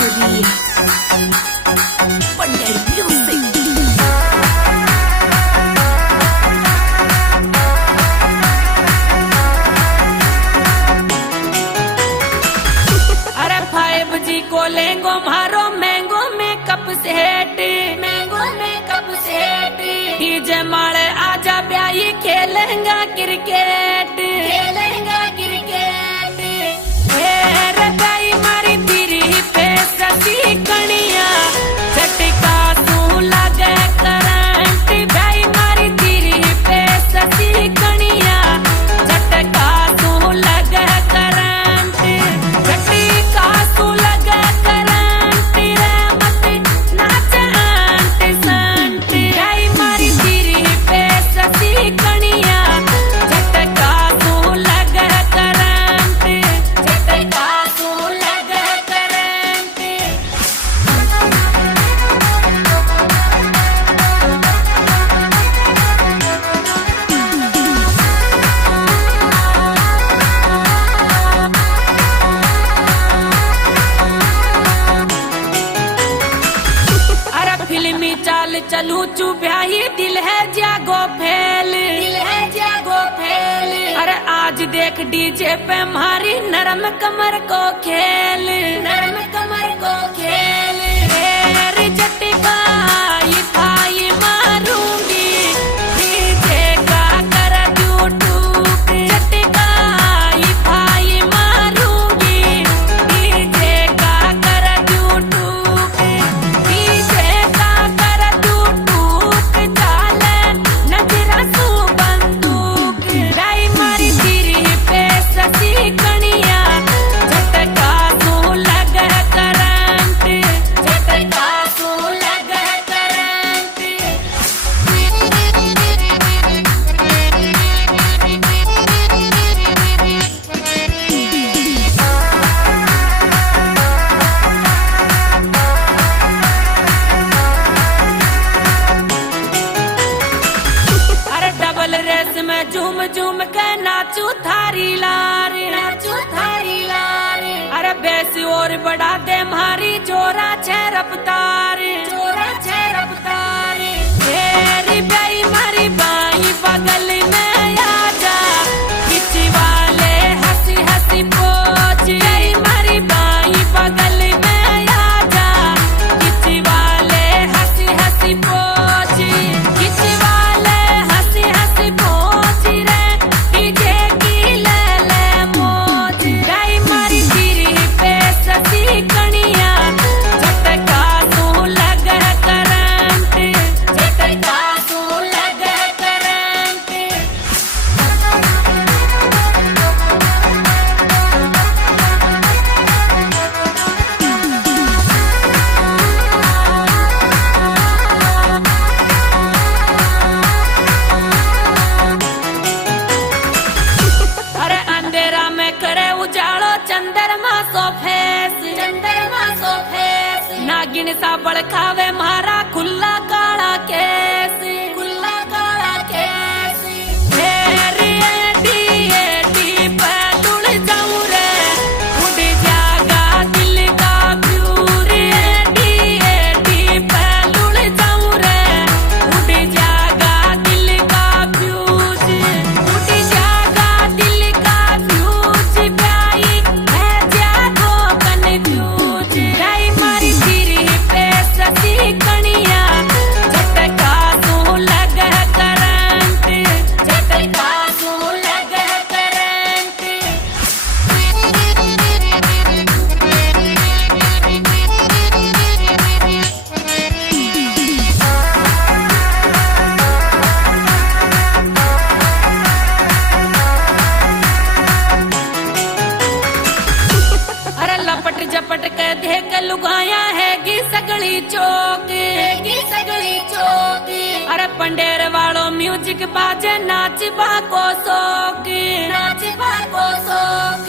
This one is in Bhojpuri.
featuring Pandai Music. अरे 5G को लेंगो मारो मैंगो में कप सेट, मैंगो में कप सेट। डीजे मारे आजा ब्याई खेलेंगा क्रिकेट, खेलेंगा क्रिकेट। रे ब्याई मारी तेरी पे सती कनिया झटका तू लगे करंट। ब्याई मारी तेरी पे सती कनिया झटका तू लगे करंट। झटका तू लगे करंट रे मत नाच अंट संट। ब्याई मारी तेरी पे सती कनिया झटका तू लगे करंट, झटका तू लगे करंट। अरे फिल्मी चाल चलू चू ब्याही दिल है जागो फेल, दिल है जागो फेल। अरे आज देख डीजे पे मारी नरम कमर को खेल, नरम कमर को खेल। तेरी झटका ये भाई मारूंगी डीजे का कर यूट्यूब। झटका ये भाई मारूंगी डीजे का कर यूट्यूब। डीजे का कर यूट्यूब चाले नजरा सू बंदूक। ब्याई मारी तेरी पे सती कनिया झटका तू लगे करंट, झटका तू लगे करंट। अरे डबल रेस में झूम झूम के नाचू थारी लार, नाचू थारी लार। अरे बेस और बढ़ा दे मारी जोरा छे रफ्तार, जोरा छे रफ्तार। तेरी ब्याई मारी बाई बगल में आजा किची वाले हंसी हंसी पोच। ब्याई मारी बाई बगल में आजा किची वाले हंसी हंसी पोच। किची वाले हंसी हंसी पोच रे डीजे की ले ले मौज। ब्याई मारी तेरी पे सती कनिया झटका तू लगे करंट, झटका तू लगे करंट। अरे अंधेरा में करे उजाड़ो चंद्रमा सो फेस, चंद्रमा सो फेस। नागिन सा बड़खावे मारा खुला काला केस, खुला काला केस। तेरी एडी पे तुड़ जाऊं रे उड़ जागा दिल का प्यूर। एडी पे तुड़ जाऊं रे उड़ जागा दिल का फ्यूज, उड़ जागा दिल का फ्यूज। ब्याई है जागो कन्फ्यूज। ब्याई मारी तेरी पे सती कनिया झटका तू लगे करंट, झटका तू लगे करंट। अरे लपट झपट के देख लुगाया है गी सगली चौक, गी सगली चौक। अरे पंडेर वालों म्यूजिक बाजे नाच बाको सोक, नाच बाको सोक।